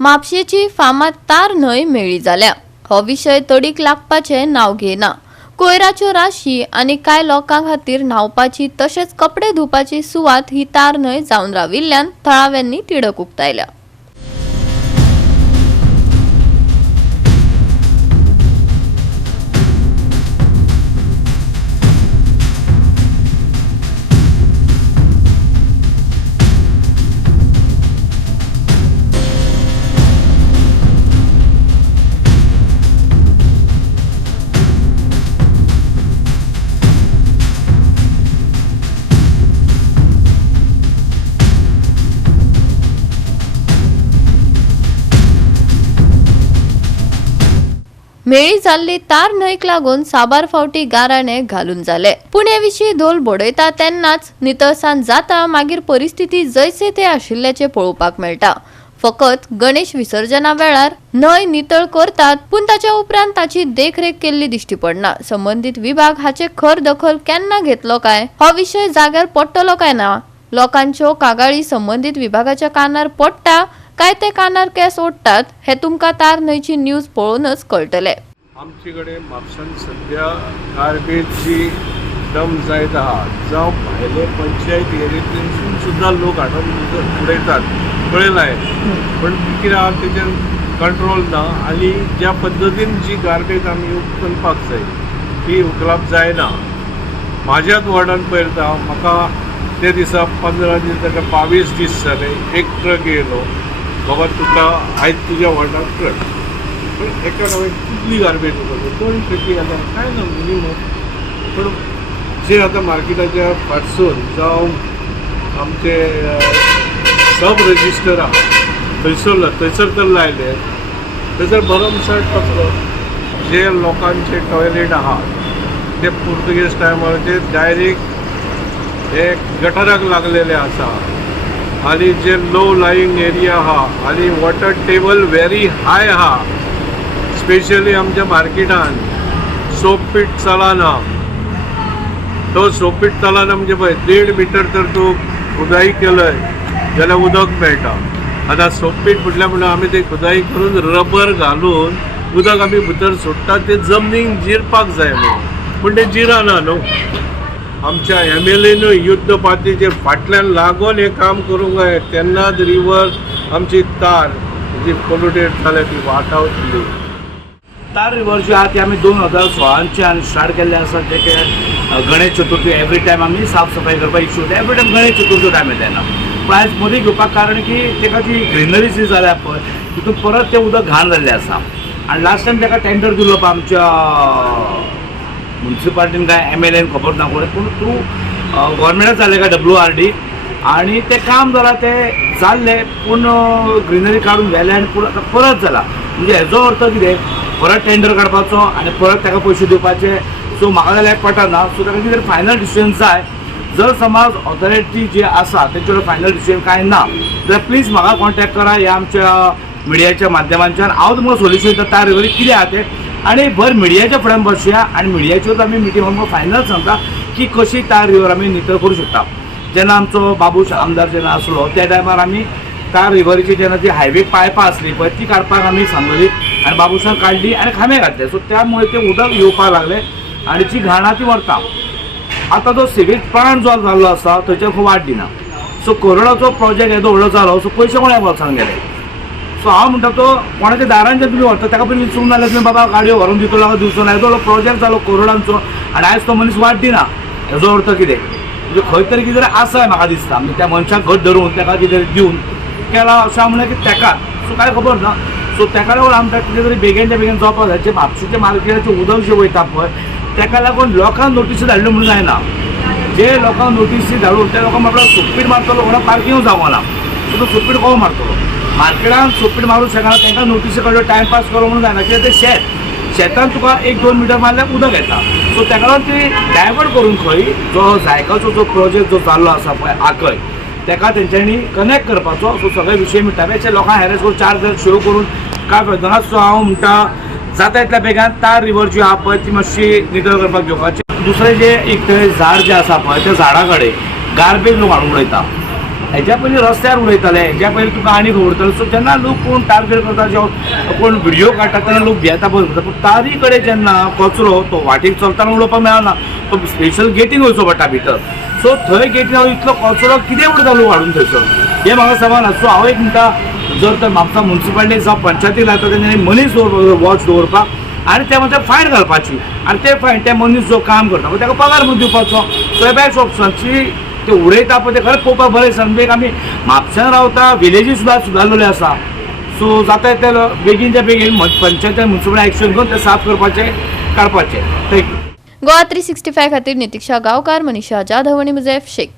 म्हापशेची फामाद तार न्हंय मेळी जाल्या। हो विशय तडीक लागपाचे नाव घेना। कोयराच्यो राशी आनी कांय लोकां खातीर न्हावपाची तशेंच कपडे धुवपाची सुवात ही तार न्हंय जावन राविल्ल्यान थळाव्यांनी तिडक उक्तायल्या। मेळी जाल्ली तार न्हंयक लागून साबार फावटी गाराणे घालून जाले। पूण हे विशीं धोल बडयता तेन्नाच नितळसाण जाता मागीर परिस्थिती जैसे ते आशिल्ल्याचे पळोवपाक मेळटा। फकत गणेश विसर्जना वेळार न्हंय नितळ करतात पूण ताच्या उपरांत ताची देखरेख केल्ली दिश्टी पडना। संबंधित विभाग हाचे खर दखल केन्ना घेतलो काय, हो विशय जाग्यार पडटलो काय ना, लोकांच्यो कागाळी संबंधित विभागाच्या कानार पडटा काय ते कानार केस ओडटात हे तुमकां तार न्हंयची न्यूज पळोवनच कळटले। आमचे कडेन म्हापशांत सद्या गार्बेजची डम जायत आहा, जावं भायले पंचायत एरियेंतसून सुद्दां लोक हाडून उडयतात, कळयलाय। पण कितें आहा तेजेर कंट्रोल ना आनी ज्या पद्दतीन जी गार्बेज आमी उखलपाक जाय ती उखलप जायना। म्हाज्याच वॉर्डान पळयता म्हाका ते दिसा 15 दीस ताका 22 दीस जाले, एक ट्रक येयलो, बाबा तुका आयज तुज्या वॉर्डाक ट्रक, पण एका हांवें कितली गार्बेज उखलली 2 ट्रकी जाल्यार कांय ना मिनिमम। पण जे आतां मार्केटाच्या फाटसून जावं आमचे सब रजिस्टर आहा थंयसर तर लायले, थंयसर भरमसाट कचरो जे लोकांचे टॉयलेट आहा ते पुर्तुगेज टायमाचे डायरेक्ट हे गटाराक लागलेले आसा आनी जे लो लाईंग एरिया आहा आनी वॉटर टेबल व्हेरी हाय आहा। स्पेशली आमच्या मार्केटान सोपपीट चलना, तो सोपपीट चलना म्हणजे पळय 1.5 मिटर तर तूं खुदाई केलय जाल्यार उदक मेळटा। आतां सोपपीट म्हटल्यार म्हणून आमी ते खुदाई करून रबर घालून उदक आमी भितर सोडटात ते जमनीक जिरपाक जाय म्हणून, पूण ते जिराना न्हू। आमच्या MLAनूय युद्ध पातळीचेर फाटल्यान लागून हे काम करूंक जाय, तेन्नाच रिवर आमची तार जी पोल्युटेड जाल्या ती वाटावतली। तार रिवर जी आहा ती आमी 2016च्यान स्टार्ट केल्ले आसा। ते गणेश चतुर्थी एवरी टायम आमी साफ सफाई करपाक issue every time Ganesh Chaturthi time येता। पण आयज मदीं घेवपाक कारण की तेका जी ग्रिनरी जी जाल्या पळय तितून परत ते उदक घाण जाल्लें आसा आनी लास्ट टायम तेका टेंडर दिलो आमच्या म्युनिसिपालिटीन काय MLAन खबर ना कोण, पूण तूं गव्हर्मेंटाक जालें काय WRD आनी तें काम जालां तें जाल्लें पूण ग्रिनरी काडून गेलें आनी परत जाला। म्हणजे हेजो अर्थ कितें, परत टेंडर काडपाचो आनी परत ताका पयशे दिवपाचे। सो म्हाका जाल्यार पटना। सो ताका कितें फायनल डिसिजन जाय। जर समज ऑथॉरिटी जी आसा तेंचे कडेन फायनल डिसिजन कांय ना जाल्यार प्लीज म्हाका कॉन्टॅक्ट करा ह्या आमच्या मिडियाच्या माध्यमांतल्यान। हांव तुमकां सोल्युशन दिता तार रिवर कितें आहा तें, आनी भर मिडियाच्या फुड्यान बसया आनी मिडियाचेर आमी मिटींग फायनल सांगता की कशी तार रिवर आमी नितळ करूं शकता। जेन्ना आमचो बाबूश आमदार जेन्ना आसलो त्या टायमार आमी तार रिवरीची जेन्ना ती हायवे पायपां आसली पळय ती काडपाक आमी सांगलेली आनी बाबूशान काडली आनी खांबे घातले। सो त्यामुळे ते उदक येवपाक लागले आनी जी घाण ती व्हरता। आतां जो सिवील प्लांट जो जाल्लो आसा थंयचेर खूब वाट दिना। सो कोरोनाचो प्रोजेक्ट येदो व्हडलो जालो सो पयशे कोण्या बोल्सान गेले। सो हांव म्हणटा तो कोणाच्या दारान जे तुमी व्हरता ताका पयलीं विचारूंक नाल्यार तुमी बाबा गाडयो व्हरून दितलो काय दिवचो ना। येदो प्रोजेक्ट जालो कोरोनाचो आनी आयज तो मनीस वाट दिना, हेजो अर्थ कितें? म्हणजे खंय तरी कितें आसा म्हाका दिसता। म्हणजे त्या मनशाक घट धरून ताका कितें दिवन केला अशें हांव म्हणलें की ताका सो कांय खबर ना। सो ताका लागून आमकां कितें तरी बेगीनच्या बेगीन जावपाक जाय। जे म्हापशेच्या मार्केटाचें उदक जें वयता पळय ताका लागून लोकांक नोटीसी धाडल्यो म्हणून जायना। जे लोकांक नोटीसी धाडून त्या लोकांक आपल्याक सोपपीट मारतलो कोणाक पार्किंग जावना, सो तो सोपपीट कोण मारतलो? मार्केटान सोपपीट मारूंक शकना, तांकां नोटीसी काडल्यो टायमपास करो म्हणून जायना। कित्याक ते शेतान तुका 1-2 मिटर मारल्यार उदक येता। सो ताका लागून ती डायवर्ट करून खंय जो जायकाचो जो प्रोजेक्ट जो चाललो आसा पळय आकय ताका तेंच्यांनी कनेक्ट करपाचो। सो सगळे विशय मिटावे, अशें लोकांक हॅरेस करून चार्ज शो करून काय फायदो ना। सो हांव म्हणटा जाता इतल्या बेगान तार रिवर जी आहा पळय ती मातशी नितळ करपाक घेवपाची। दुसरें जे एक थंय झाड जें आसा पळय त्या झाडा कडेन गार्बेज लोक हाडून उडयता। हेज्या पयलीं रस्त्यार उडयताले, हेज्या पयलीं तुका आनी खबरतलो. सो जेन्ना लोक कोण टार्गेट करता किंवा कोण व्हिडिओ काडटा तेन्ना लोक भियेता बंद करता. पूण तारी कडेन जेन्ना कचरो तो वाटेक चलताना उडोवपाक मेळना, तो स्पेशल गेटीन वयचो पडटा भितर. सो थंय गेटीन इतलो कचरो कितें उडयता लोक हाडून थंयसर, हें म्हाका समजना. सो हांव एक म्हणटा, जर तर म्हापसा म्युन्सिपालिटी जावं पंचायतीक लागता तेन्ना मनीस वॉच दवरपाक आनी ते म्हणजे फायन घालपाची, आनी ते फायन ते मनीस जो काम करता पळय ताका पगार म्हणून दिवपाचो. सो बेस्ट ऑप्शनची ते उडयता पळय ते खरेंच पळोवपाक बरें दिसता. म्हणजे आमी म्हापशान रावता, विलेजीस सुद्दां सुदारलेले आसा. सो जाता ते बेगीनच्या बेगीन पंचायत म्युन्सिपल एक्शन घेवन ते साफ करपाचें, काडपाचें. थँक्यू. गोवा 365 खातीर नितीक्षा गांवकार, मनीषा जाधव आनी मुझेफ शेख.